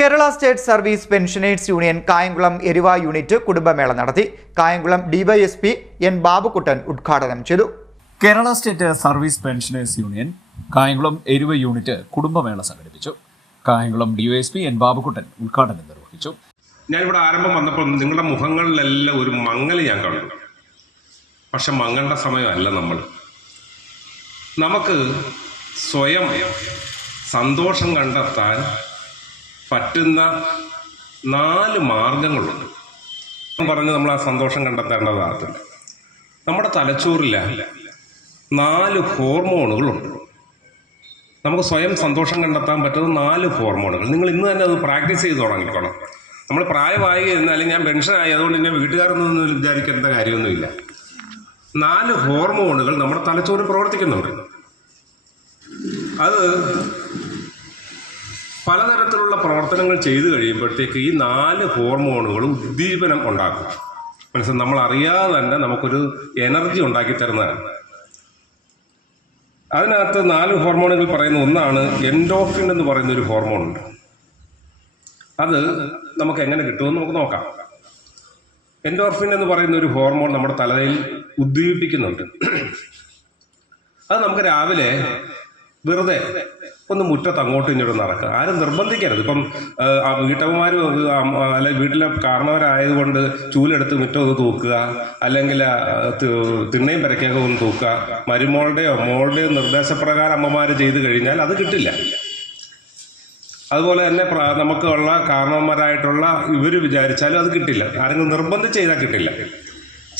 Kerala state service pensioners union Kayamkulam Eruva unit കുടുംബമേള നടത്തി. Kayamkulam DYSP N Babukuttan ഉദ്ഘാടനം ചെയ്തു. Kerala state service pensioners union Kayamkulam Eruva unit കുടുംബമേള സംഘടിപ്പിച്ചു. Kayamkulam DYSP N Babukuttan ഉദ്ഘാടനം നിർവഹിച്ചു. ഞാനിവിടെ ആരംഭം വന്നപ്പോൾ നിങ്ങളുടെ മുഖങ്ങളിലെല്ലാം ഒരു മങ്ങൽ ഞാൻ കണ്ടു. പക്ഷെ മങ്ങേണ്ട സമയമല്ല നമ്മൾ. നമുക്ക് സ്വയം സന്തോഷം കണ്ടെത്താൻ പറ്റുന്ന നാല് മാർഗങ്ങളുണ്ട്. പറഞ്ഞ് നമ്മൾ ആ സന്തോഷം കണ്ടെത്തേണ്ടതാകത്തില്ല നമ്മുടെ തലച്ചോറിൽ നാല് ഹോർമോണുകളുണ്ട്. നമുക്ക് സ്വയം സന്തോഷം കണ്ടെത്താൻ പറ്റുന്ന നാല് ഹോർമോണുകൾ. നിങ്ങൾ ഇന്ന് തന്നെ അത് പ്രാക്ടീസ് ചെയ്ത് തുടങ്ങിക്കണം. നമ്മൾ പ്രായമായി എന്നാലും ഞാൻ പെൻഷനായി അതുകൊണ്ട് എന്നെ വീട്ടുകാരൊന്നും വിചാരിക്കേണ്ട കാര്യമൊന്നുമില്ല. നാല് ഹോർമോണുകൾ നമ്മുടെ തലച്ചോറിൽ പ്രവർത്തിക്കുന്നുണ്ട്. അത് പലതരത്തിലുള്ള പ്രവർത്തനങ്ങൾ ചെയ്തു കഴിയുമ്പോഴത്തേക്ക് ഈ നാല് ഹോർമോണുകൾ ഉദ്ദീപനം ഉണ്ടാക്കും. മനസ്സിൽ നമ്മൾ അറിയാതെ തന്നെ നമുക്കൊരു എനർജി ഉണ്ടാക്കി തരുന്നതാണ്. അതിനകത്ത് നാല് ഹോർമോണുകൾ പറയുന്ന ഒന്നാണ് എൻഡോഫിൻ എന്ന് പറയുന്ന ഒരു ഹോർമോൺ ഉണ്ട് അത് നമുക്ക് എങ്ങനെ കിട്ടുമെന്ന് നമുക്ക് നോക്കാം. എൻഡോർഫിൻ എന്ന് പറയുന്ന ഒരു ഹോർമോൺ നമ്മുടെ തലയിൽ ഉദ്ദീപിക്കുന്നുണ്ട് അത് നമുക്ക് രാവിലെ വെറുതെ ഒന്ന് മുറ്റത്ത് അങ്ങോട്ടും ഇങ്ങോട്ടും നടക്കുക. ആരും നിർബന്ധിക്കരുത്. ഇപ്പം വീട്ടമ്മമാർ അല്ലെങ്കിൽ വീട്ടിലെ കാരണവരായതുകൊണ്ട് ചൂലെടുത്ത് മുറ്റം ഒന്ന് തൂക്കുക അല്ലെങ്കിൽ തിണ്ണയും പരക്കൊക്കെ ഒന്ന് തൂക്കുക മരുമോളുടെയോ മോളുടെയോ നിർദ്ദേശപ്രകാരം അമ്മമാർ ചെയ്ത് കഴിഞ്ഞാൽ അത് കിട്ടില്ല. അതുപോലെ തന്നെ നമുക്കുള്ള കാരണവന്മാരായിട്ടുള്ള ഇവർ വിചാരിച്ചാലും അത് കിട്ടില്ല. ആരെങ്കിലും നിർബന്ധിച്ച് ചെയ്താൽ കിട്ടില്ല.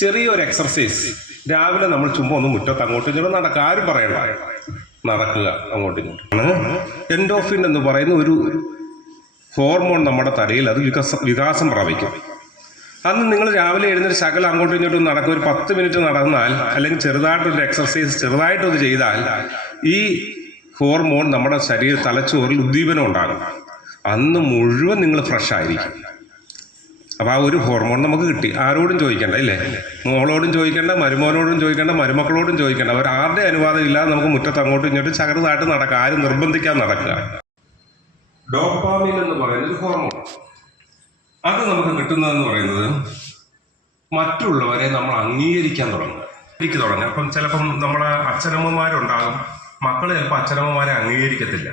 ചെറിയൊരു എക്സർസൈസ് രാവിലെ നമ്മൾ ചുമ്മാ ഒന്ന് മുറ്റത്ത് അങ്ങോട്ടും ഇങ്ങോട്ടും നടക്കുക. ആരും പറയണ്ട. നടക്കുക അങ്ങോട്ടും ഇങ്ങോട്ടും എൻഡോഫിൻ എന്ന് പറയുന്ന ഒരു ഹോർമോൺ നമ്മുടെ തലയിൽ അത് വികസ വികാസം പ്രാപിക്കും. അന്ന് നിങ്ങൾ രാവിലെ എഴുന്നൊരു ശകലം അങ്ങോട്ടും ഇങ്ങോട്ടും നടക്കുക ഒരു പത്ത് മിനിറ്റ് നടന്നാൽ അല്ലെങ്കിൽ ചെറുതായിട്ടൊരു എക്സർസൈസ് ചെറുതായിട്ടൊന്ന് ചെയ്താൽ ഈ ഹോർമോൺ നമ്മുടെ ശരീര തലച്ചോറിൽ ഉദ്ദീപനം ഉണ്ടാകും. അന്ന് മുഴുവൻ നിങ്ങൾ ഫ്രഷ് ആയിരിക്കും. അപ്പോൾ ആ ഒരു ഹോർമോൺ നമുക്ക് കിട്ടി. ആരോടും ചോദിക്കണ്ട ഇല്ലേ? മോളോടും ചോദിക്കേണ്ട മരുമോനോടും ചോദിക്കേണ്ട മരുമക്കളോടും ചോദിക്കേണ്ട. അവർ ആരുടെ അനുവാദം ഇല്ലാതെ നമുക്ക് മുറ്റത്ത് അങ്ങോട്ടും ഇങ്ങോട്ടും ചെറുതായിട്ട് നടക്കുക ആരും നിർബന്ധിക്കാൻ നടക്കുക. ഡോപ്പാമിൻ എന്ന് പറയുന്ന ഒരു ഹോർമോൺ അത് നമുക്ക് കിട്ടുന്നതെന്ന് പറയുന്നത് മറ്റുള്ളവരെ നമ്മൾ അംഗീകരിക്കാൻ തുടങ്ങുക. എനിക്ക് തുടങ്ങുക. അപ്പം ചിലപ്പം നമ്മളെ അച്ഛനമ്മമാരുണ്ടാകും. മക്കൾ ചിലപ്പോൾ അച്ഛനമ്മമാരെ അംഗീകരിക്കത്തില്ല.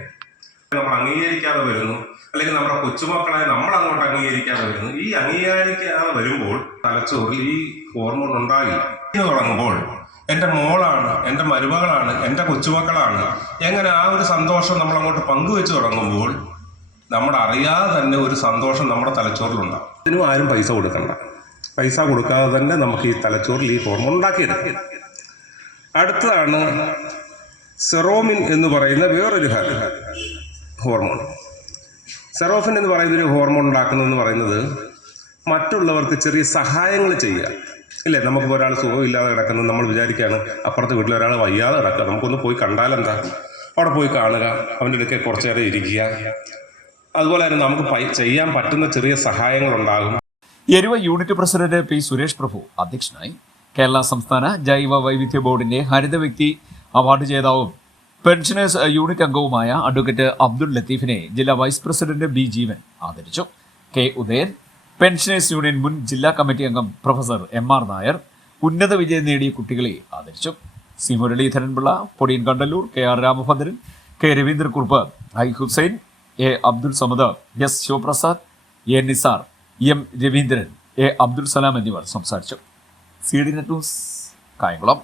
നമ്മൾ അംഗീകരിക്കാതെ വരുന്നു. അല്ലെങ്കിൽ നമ്മുടെ കൊച്ചുമക്കളെ നമ്മൾ അങ്ങോട്ട് അംഗീകരിക്കാതെ വരുന്നു. ഈ അംഗീകരിക്കാതെ വരുമ്പോൾ തലച്ചോറിൽ ഈ ഹോർമോൺ ഉണ്ടായി തുടങ്ങുമ്പോൾ എന്റെ മോളാണ് എന്റെ മരുമകളാണ് എന്റെ കൊച്ചുമക്കളാണ് എങ്ങനെ ആ ഒരു സന്തോഷം നമ്മൾ അങ്ങോട്ട് പങ്കുവെച്ച് തുടങ്ങുമ്പോൾ നമ്മുടെ അറിയാതെ തന്നെ ഒരു സന്തോഷം നമ്മുടെ തലച്ചോറിലുണ്ടാകും ഇതിനും ആരും പൈസ കൊടുക്കണ്ട. പൈസ കൊടുക്കാതെ തന്നെ നമുക്ക് ഈ തലച്ചോറിൽ ഈ ഹോർമോൺ ഉണ്ടാക്കിയെടുക്കാം. അടുത്തതാണ് സെറോമിൻ എന്ന് പറയുന്ന വേറൊരു ഹ- ഹോർമോൺ. സെറോഫിൻ എന്ന് പറയുന്ന ഒരു ഹോർമോൺ ഉണ്ടാക്കുന്നതെന്ന് പറയുന്നത് മറ്റുള്ളവർക്ക് ചെറിയ സഹായങ്ങൾ ചെയ്യുക. ഇല്ലേ? നമുക്ക് ഒരാൾ സുഖമില്ലാതെ കിടക്കുന്നത് നമ്മൾ വിചാരിക്കുകയാണ് അപ്പുറത്തെ വീട്ടിൽ ഒരാൾ വയ്യാതെ കിടക്കുക. നമുക്കൊന്ന് പോയി കണ്ടാലെന്താ അവിടെ പോയി കാണുക അവന്റെ അടുക്കെ കുറച്ച് നേരം ഇരിക്കുക. അതുപോലെ തന്നെ നമുക്ക് ചെയ്യാൻ പറ്റുന്ന ചെറിയ സഹായങ്ങളുണ്ടാകും Eruva unit president P. Suresh Prabhu അധ്യക്ഷനായി കേരള സംസ്ഥാന ജൈവ വൈവിധ്യ ബോർഡിന്റെ ഹരിത വ്യക്തി അവാർഡ് ജേതാവും പെൻഷനേഴ്സ് യൂണിറ്റ് അംഗവുമായ അഡ്വക്കേറ്റ് അബ്ദുൾ ലത്തീഫിനെ ജില്ലാ വൈസ് പ്രസിഡന്റ് ബി ജീവൻ ആദരിച്ചു. കെ ഉദയൻ പെൻഷനേഴ്സ് യൂണിയൻ മുൻ ജില്ലാ കമ്മിറ്റി അംഗം പ്രൊഫസർ എം ആർ നായർ ഉന്നത വിജയം നേടിയ കുട്ടികളെ ആദരിച്ചു. C Muraleedharan Pillai Podiyan Kandallur K R Ramabhadran K Raveendra Kurup I Hussain A Abdul Samad S Sivaprasad A Nisar M Raveendran A Abdul Salam എന്നിവർ സംസാരിച്ചു. C D net news Kayamkulam.